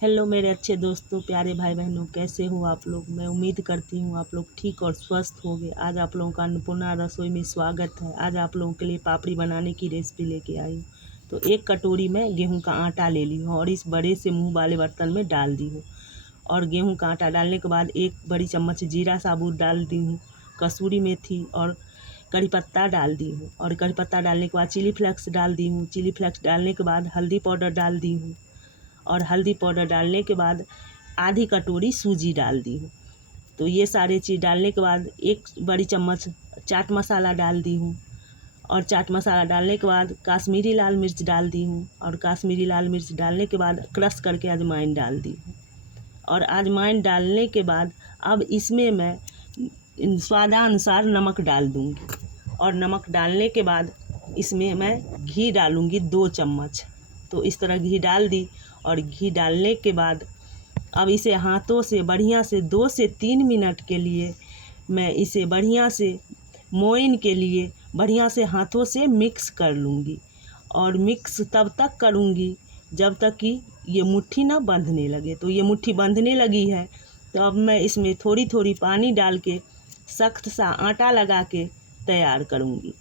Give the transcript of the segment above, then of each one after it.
Hello मेरे अच्छे दोस्तों, प्यारे भाई बहनों, कैसे हो आप लोग। मैं उम्मीद करती हूँ आप लोग ठीक और स्वस्थ होंगे। आज आप लोगों का अन्नपूर्णा रसोई में स्वागत है। आज आप लोगों के लिए पापड़ी बनाने की रेसिपी लेके आई हूँ। तो एक कटोरी में गेहूं का आटा ले ली हूँ और इस बड़े से मुंह वाले बर्तन में डाल दी हूँ। और गेहूं का आटा डालने के बाद 1 बड़ी चम्मच जीरा साबुत डाल दी हूँ, कसूरी मेथी और कड़ी पत्ता डाल दी हूँ। और कड़ी पत्ता डालने के बाद चिली फ्लेक्स डाल दी हूँ। चिली फ्लेक्स डालने के बाद हल्दी पाउडर डाल दी हूँ। और हल्दी पाउडर डालने के बाद आधी कटोरी सूजी डाल दी हूँ। तो ये सारी चीज़ डालने के बाद 1 बड़ी चम्मच चाट मसाला डाल दी हूँ। और चाट मसाला डालने के बाद काश्मीरी लाल मिर्च डाल दी हूँ। और काश्मीरी लाल मिर्च डालने के बाद क्रश करके अजवाइन डाल दी हूँ। और अजवाइन डालने के बाद अब इसमें मैं स्वादानुसार नमक डाल दूँगी। और नमक डालने के बाद इसमें मैं घी डालूँगी 2 चम्मच। तो इस तरह घी डाल दी। और घी डालने के बाद अब इसे हाथों से बढ़िया से 2 से 3 मिनट के लिए मैं इसे बढ़िया से मोइन के लिए बढ़िया से हाथों से मिक्स कर लूँगी। और मिक्स तब तक करूँगी जब तक कि ये मुट्ठी ना बंधने लगे। तो ये मुट्ठी बंधने लगी है तो अब मैं इसमें थोड़ी थोड़ी पानी डाल के सख्त सा आटा लगा के तैयार करूँगी,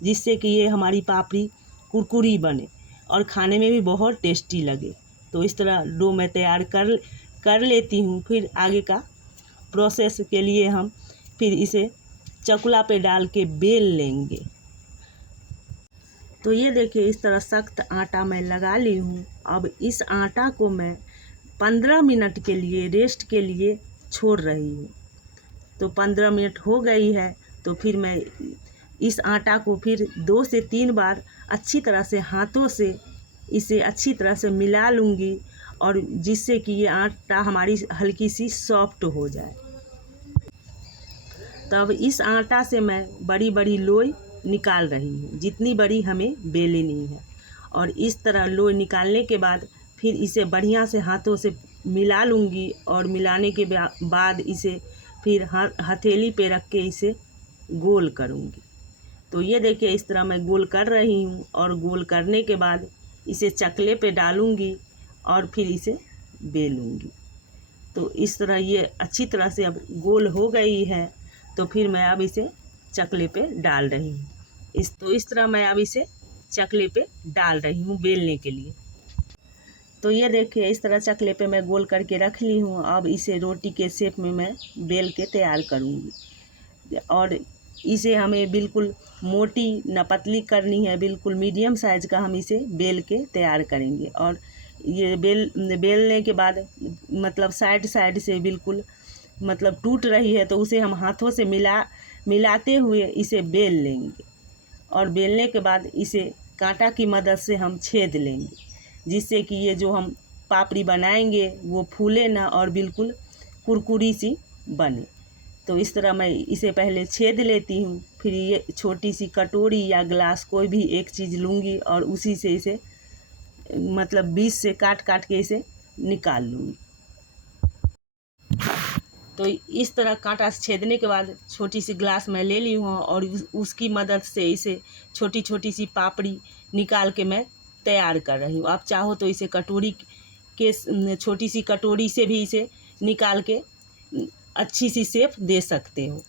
जिससे कि ये हमारी पापड़ी कुरकुरी बने और खाने में भी बहुत टेस्टी लगे। तो इस तरह डो मैं तैयार कर लेती हूँ। फिर आगे का प्रोसेस के लिए हम फिर इसे चकला पे डाल के बेल लेंगे। तो ये देखिए इस तरह सख्त आटा मैं लगा ली हूँ। अब इस आटा को मैं 15 मिनट के लिए रेस्ट के लिए छोड़ रही हूँ। तो 15 मिनट हो गई है तो फिर मैं इस आटा को फिर 2 से 3 बार अच्छी तरह से हाथों से इसे अच्छी तरह से मिला लूँगी, और जिससे कि ये आटा हमारी हल्की सी सॉफ्ट हो जाए। तब इस आटा से मैं बड़ी बड़ी लोई निकाल रही हूँ, जितनी बड़ी हमें बेलनी है। और इस तरह लोई निकालने के बाद फिर इसे बढ़िया से हाथों से मिला लूँगी। और मिलाने के बाद इसे फिर हथेली पे रख के इसे गोल करूँगी। तो ये देखिए इस तरह मैं गोल कर रही हूँ। और गोल करने के बाद इसे चकले पे डालूँगी और फिर इसे बेलूँगी। तो इस तरह ये अच्छी तरह से अब गोल हो गई है। तो फिर मैं अब इसे चकले पे डाल रही हूँ। इस तरह मैं अब इसे चकले पे डाल रही हूँ बेलने के लिए। तो ये देखिए इस तरह चकले पे मैं गोल करके रख ली हूँ। अब इसे रोटी के शेप में मैं बेल के तैयार करूँगी। और इसे हमें बिल्कुल मोटी न पतली करनी है, बिल्कुल मीडियम साइज़ का हम इसे बेल के तैयार करेंगे। और ये बेलने के बाद मतलब साइड से बिल्कुल मतलब टूट रही है तो उसे हम हाथों से मिलाते हुए इसे बेल लेंगे। और बेलने के बाद इसे कांटा की मदद से हम छेद लेंगे, जिससे कि ये जो हम पापड़ी बनाएंगे वो फूले ना और बिल्कुल कुरकुरी सी बने। तो इस तरह मैं इसे पहले छेद लेती हूँ। फिर ये छोटी सी कटोरी या ग्लास कोई भी एक चीज़ लूँगी और उसी से इसे मतलब बीच से काट के इसे निकाल लूँगी। तो इस तरह कांटा से छेदने के बाद छोटी सी ग्लास मैं ले ली हूँ और उसकी मदद से इसे छोटी छोटी सी पापड़ी निकाल के मैं तैयार कर रही हूँ। आप चाहो तो इसे कटोरी के छोटी सी कटोरी से भी इसे निकाल के अच्छी सी शेप दे सकते हो।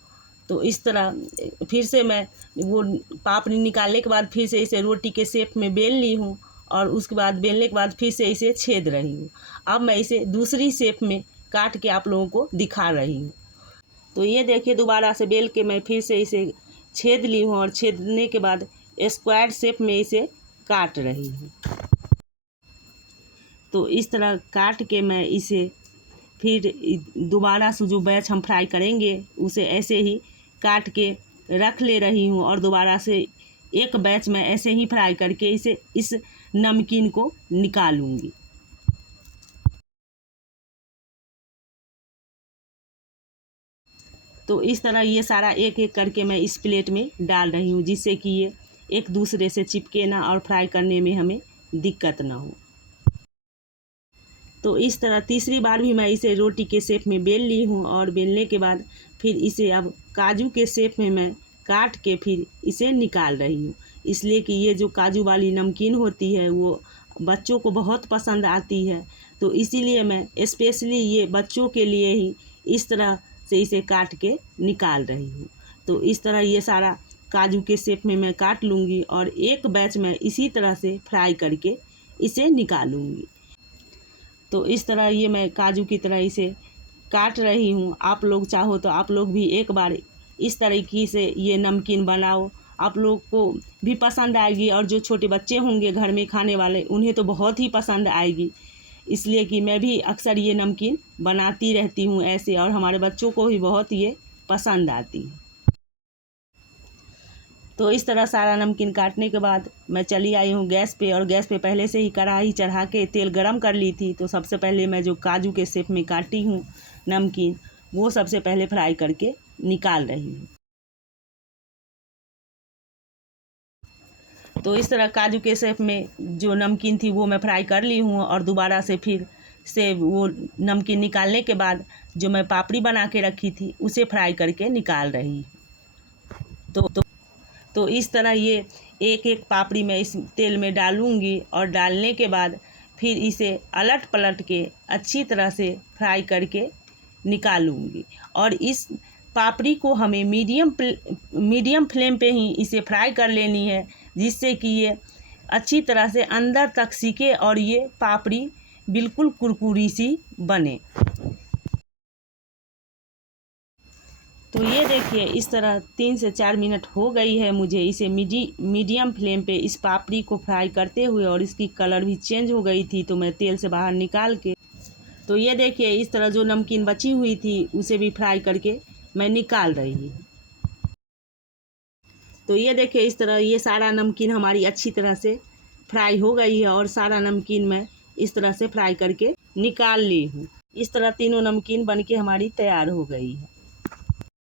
तो इस तरह फिर से मैं वो पापड़ी निकालने के बाद फिर से इसे रोटी के शेप में बेल ली हूँ। और उसके बाद बेलने के बाद फिर से इसे छेद रही हूँ। अब मैं इसे दूसरी शेप में काट के आप लोगों को दिखा रही हूँ। तो ये देखिए दोबारा से बेल के मैं फिर से इसे छेद ली हूँ और छेदने के बाद स्क्वायर शेप में इसे काट रही हूँ। तो इस तरह काट के मैं इसे फिर दोबारा से जो बैच हम फ्राई करेंगे उसे ऐसे ही काट के रख ले रही हूँ। और दोबारा से एक बैच मैं ऐसे ही फ्राई करके इस नमकीन को निकालूंगी। तो इस तरह ये सारा एक एक करके मैं इस प्लेट में डाल रही हूँ, जिससे कि ये एक दूसरे से चिपके ना और फ्राई करने में हमें दिक्कत ना हो। तो इस तरह तीसरी बार भी मैं इसे रोटी के शेप में बेल ली हूँ। और बेलने के बाद फिर इसे अब काजू के शेप में मैं काट के फिर इसे निकाल रही हूँ, इसलिए कि ये जो काजू वाली नमकीन होती है वो बच्चों को बहुत पसंद आती है। तो इसीलिए मैं स्पेशली ये बच्चों के लिए ही इस तरह से इसे काट के निकाल रही हूँ। तो इस तरह ये सारा काजू के शेप में मैं काट लूँगी और एक बैच में इसी तरह से फ्राई करके इसे निकालूँगी। तो इस तरह ये मैं काजू की तरह इसे काट रही हूँ। आप लोग चाहो तो आप लोग भी एक बार इस तरीके से ये नमकीन बनाओ, आप लोग को भी पसंद आएगी और जो छोटे बच्चे होंगे घर में खाने वाले उन्हें तो बहुत ही पसंद आएगी। इसलिए कि मैं भी अक्सर ये नमकीन बनाती रहती हूँ ऐसे, और हमारे बच्चों को भी बहुत ये पसंद आती है। तो इस तरह सारा नमकीन काटने के बाद मैं चली आई हूँ गैस पे, और गैस पे पहले से ही कढ़ाई चढ़ा के तेल गरम कर ली थी। तो सबसे पहले मैं जो काजू के शेप में काटी हूँ नमकीन, वो सबसे पहले फ्राई करके निकाल रही हूँ। तो इस तरह काजू के शेप में जो नमकीन थी वो मैं फ्राई कर ली हूँ, और दोबारा से फिर से वो नमकीन निकालने के बाद जो मैं पापड़ी बना के रखी थी उसे फ्राई करके निकाल रही हूँ। तो इस तरह ये एक एक पापड़ी मैं इस तेल में डालूँगी, और डालने के बाद फिर इसे अलट पलट के अच्छी तरह से फ्राई करके निकालूँगी। और इस पापड़ी को हमें मीडियम फ्लेम पे ही इसे फ्राई कर लेनी है, जिससे कि ये अच्छी तरह से अंदर तक सीखे और ये पापड़ी बिल्कुल कुरकुरी सी बने। तो ये देखिए इस तरह 3 से 4 मिनट हो गई है मुझे इसे मीडियम फ्लेम पे इस पापड़ी को फ्राई करते हुए, और इसकी कलर भी चेंज हो गई थी। तो मैं तेल से बाहर निकाल के, तो ये देखिए इस तरह जो नमकीन बची हुई थी उसे भी फ्राई करके मैं निकाल रही हूँ। तो ये देखिए इस तरह ये सारा नमकीन हमारी अच्छी तरह से फ्राई हो गई है, और सारा नमकीन मैं इस तरह से फ्राई करके निकाल ली हूँ। इस तरह तीनों नमकीन बनके हमारी तैयार हो गई है।